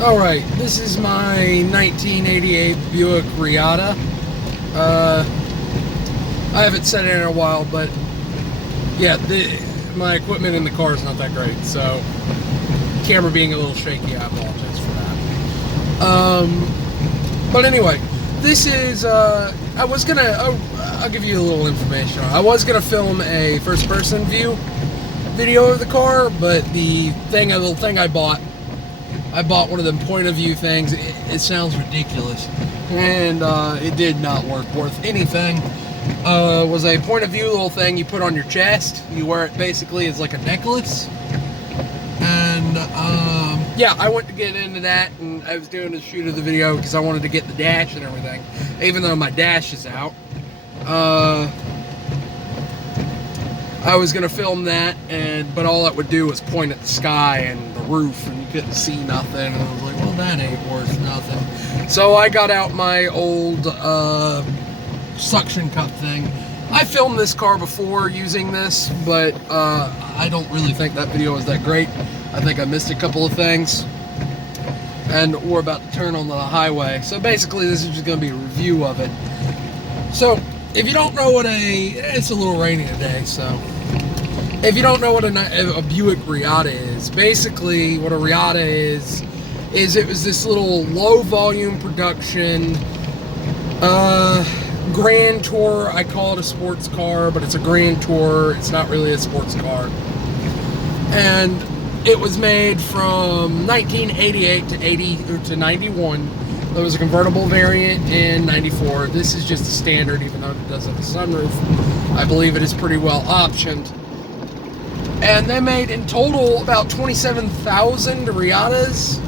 Alright, this is my 1988 Buick Reatta. I haven't set it in a while, but yeah, my equipment in the car is not that great, so camera being a little shaky, I apologize for that. But anyway, this is, I'll give you a little information. I was gonna film a first-person view video of the car, but a little thing I bought one of them point of view things. It sounds ridiculous, and it did not work worth anything. Was a point of view little thing you put on your chest. You wear it basically as like a necklace. And yeah, I went to get into that, and I was doing a shoot of the video because I wanted to get the dash and everything, even though my dash is out. I was gonna film that, but all it would do was point at the sky and the roof, and you couldn't see nothing. And I was like, well, that ain't worth nothing. So I got out my old suction cup thing. I filmed this car before using this, but I don't really think that video was that great. I think I missed a couple of things, and we're about to turn on the highway. So basically, this is just gonna be a review of it. So if you don't know it's a little rainy today, so if you don't know what a Buick Reatta is, basically what a Reatta is it was this little low volume production Grand Tour. I call it a sports car, but it's a Grand Tour. It's not really a sports car. And it was made from 1988 to 91. There was a convertible variant in 94. This is just a standard, even though it doesn't have a sunroof. I believe it is pretty well optioned. And they made in total about 27,000 Reattas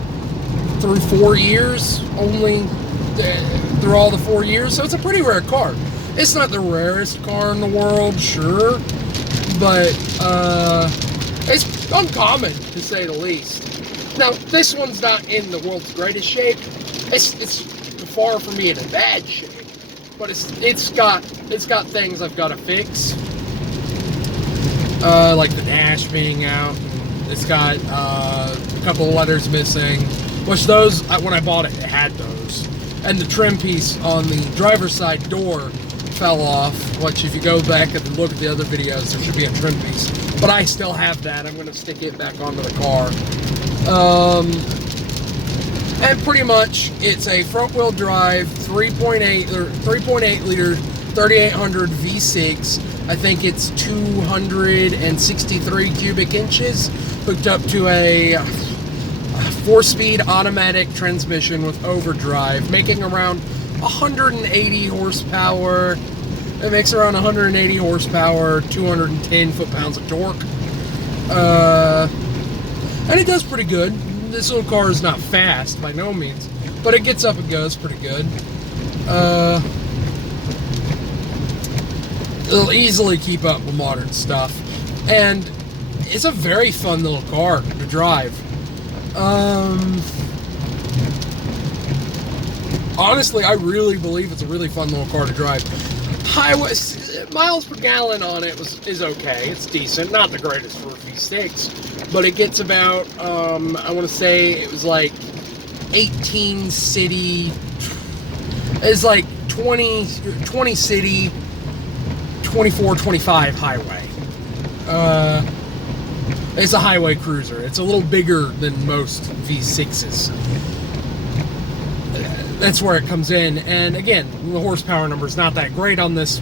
through 4 years, only through all the 4 years. So it's a pretty rare car. It's not the rarest car in the world, sure, but it's uncommon, to say the least. Now, this one's not in the world's greatest shape. It's far from being in bad shape, but it's got things I've got to fix, like the dash being out. It's got a couple of letters missing, which those, when I bought it, it had those, and the trim piece on the driver's side door fell off, which if you go back and look at the other videos, there should be a trim piece, but I still have that. I'm going to stick it back onto the car. And pretty much, it's a front-wheel drive, 3.8 liter, 3800 V6. I think it's 263 cubic inches, hooked up to a 4-speed automatic transmission with overdrive, making around 180 horsepower. It makes around 180 horsepower, 210 foot-pounds of torque. And it does pretty good. This little car is not fast by no means, but it gets up and goes pretty good. It'll easily keep up with modern stuff, and it's a very fun little car to drive. Honestly, I really believe it's a really fun little car to drive. Highway miles per gallon on it is okay. It's decent, not the greatest for a V6, but it gets about I want to say it was like 18 city. It's like 20 city, 24, 25 highway. It's a highway cruiser. It's a little bigger than most V6s. That's where it comes in, and again, the horsepower number is not that great on this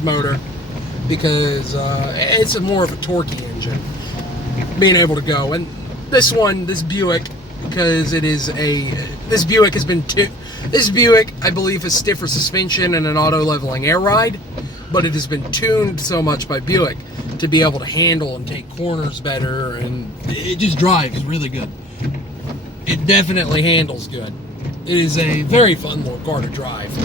motor, because it's more of a torquey engine, being able to go. And this Buick, because this Buick, I believe, has stiffer suspension and an auto leveling air ride, but it has been tuned so much by Buick to be able to handle and take corners better, and it just drives really good. It definitely handles good. It is a very fun little car to drive.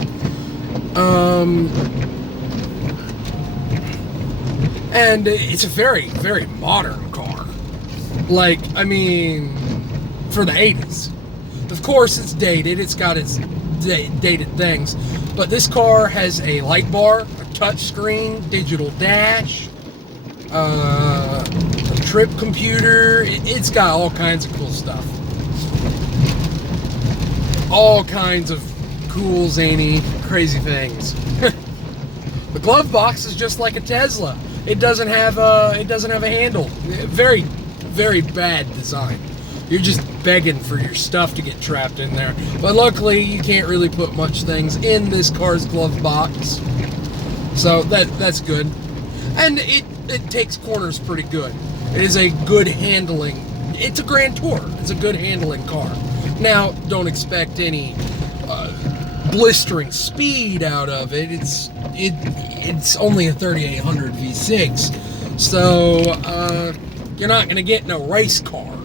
And it's a very, very modern car. Like, I mean, for the 80s. Of course, it's dated. It's got its dated things. But this car has a light bar, a touch screen, digital dash, a trip computer. It's got all kinds of cool stuff. all kinds of cool, zany, crazy things. The glove box is just like a Tesla. It doesn't have a handle. Very, very bad design. You're just begging for your stuff to get trapped in there. But luckily, you can't really put much things in this car's glove box. So that's good. And it takes corners pretty good. It is a good handling. It's a Grand Tour. It's a good handling car. Now, don't expect any blistering speed out of it. It's only a 3800 V6, so you're not going to get no race car,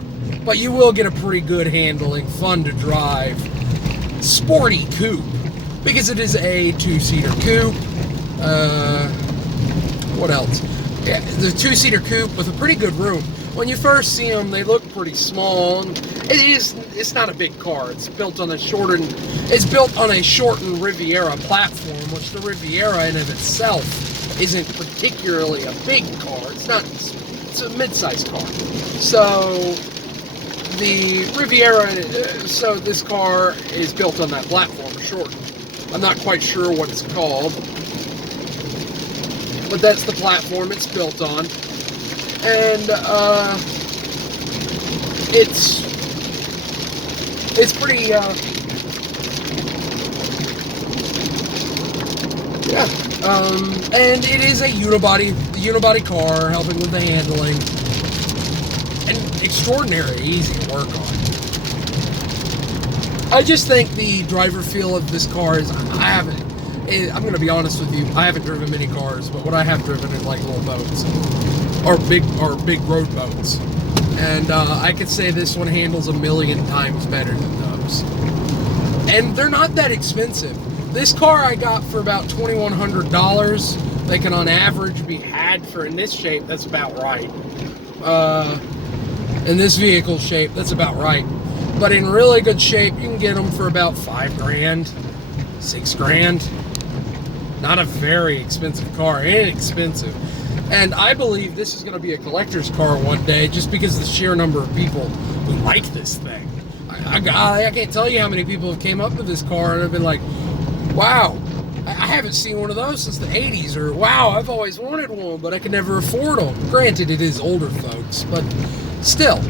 but you will get a pretty good handling, fun to drive, sporty coupe, because it is a two-seater coupe. What else? Yeah, the two-seater coupe with a pretty good room. When you first see them, they look pretty small. It's not a big car. It's built on a shortened Riviera platform, which the Riviera in of itself isn't particularly a big car. It's a mid-sized car. So the Riviera, so this car is built on that platform, shortened. I'm not quite sure what it's called, but that's the platform it's built on. And it's pretty and it is a unibody car, helping with the handling, and extraordinary easy to work on. I just think the driver feel of this car is, I'm going to be honest with you, I haven't driven many cars, but what I have driven is like little boats, or big road boats. And I could say this one handles 1,000,000 times better than those. And they're not that expensive. This car I got for about $2,100. They can on average be had for, in this shape, that's about right. In this vehicle shape, that's about right. But in really good shape, you can get them for about $5 grand, $6 grand. Not a very expensive car, inexpensive. And I believe this is going to be a collector's car one day, just because of the sheer number of people who like this thing. I can't tell you how many people have came up with this car and have been like, wow, I haven't seen one of those since the 80s, or wow, I've always wanted one, but I could never afford them. Granted, it is older folks, but still,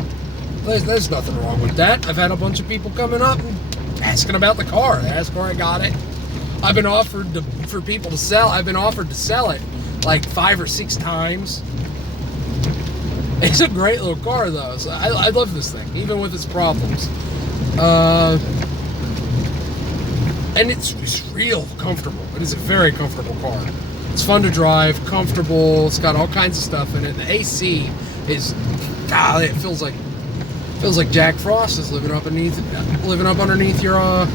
there's nothing wrong with that. I've had a bunch of people coming up and asking about the car. They asked where I got it. I've been offered for people to sell. I've been offered to sell it like 5 or 6 times. It's a great little car though. So I love this thing, even with its problems. And it's real comfortable. It is a very comfortable car. It's fun to drive, comfortable. It's got all kinds of stuff in it. The AC is, golly, it feels like Jack Frost is living up underneath your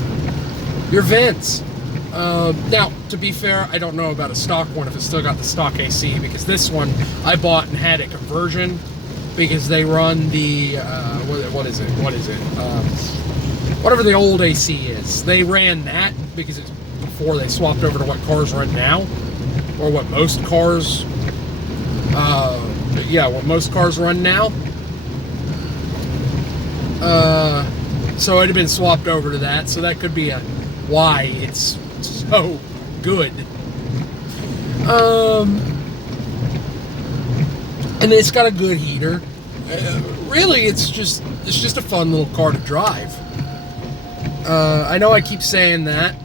vents. Now, to be fair, I don't know about a stock one if it's still got the stock AC, because this one I bought and had a conversion, because they run the what is it? Whatever the old AC is. They ran that because it's before they swapped over to what cars run now, or what most cars run now. So it had been swapped over to that, so that could be why it's so good. And it's got a good heater. Really, it's just a fun little car to drive. I know I keep saying that.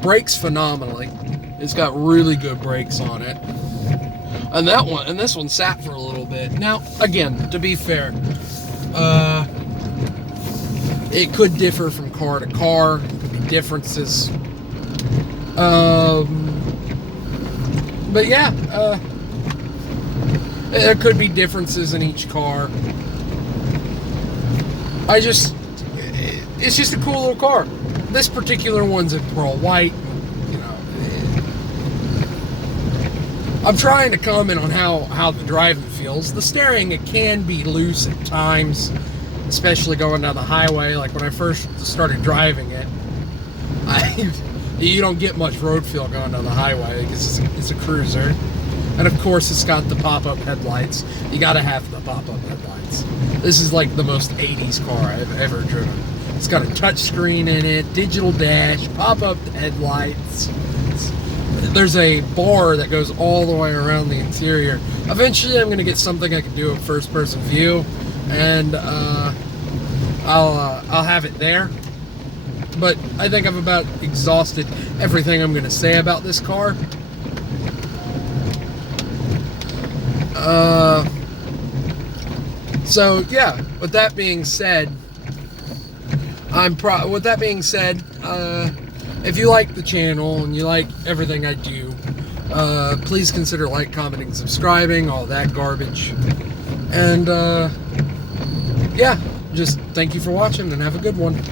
Brakes phenomenally. It's got really good brakes on it. And this one sat for a little bit. Now, again, to be fair, it could differ from car to car. There could be differences. But yeah, there could be differences in each car. It's just a cool little car. This particular one's in pearl white. You know, I'm trying to comment on how the driving feels. The steering, it can be loose at times, especially going down the highway. Like when I first started driving it, you don't get much road feel going down the highway because it's a cruiser. And of course, it's got the pop-up headlights. You gotta have the pop-up headlights. This is like the most 80s car I've ever driven. It's got a touch screen in it, digital dash, pop-up headlights. There's a bar that goes all the way around the interior. Eventually, I'm going to get something I can do a first-person view, and I'll have it there. But I think I've about exhausted everything I'm going to say about this car. So yeah, with that being said, if you like the channel and you like everything I do, please consider like, commenting, subscribing, all that garbage. And yeah, just thank you for watching and have a good one.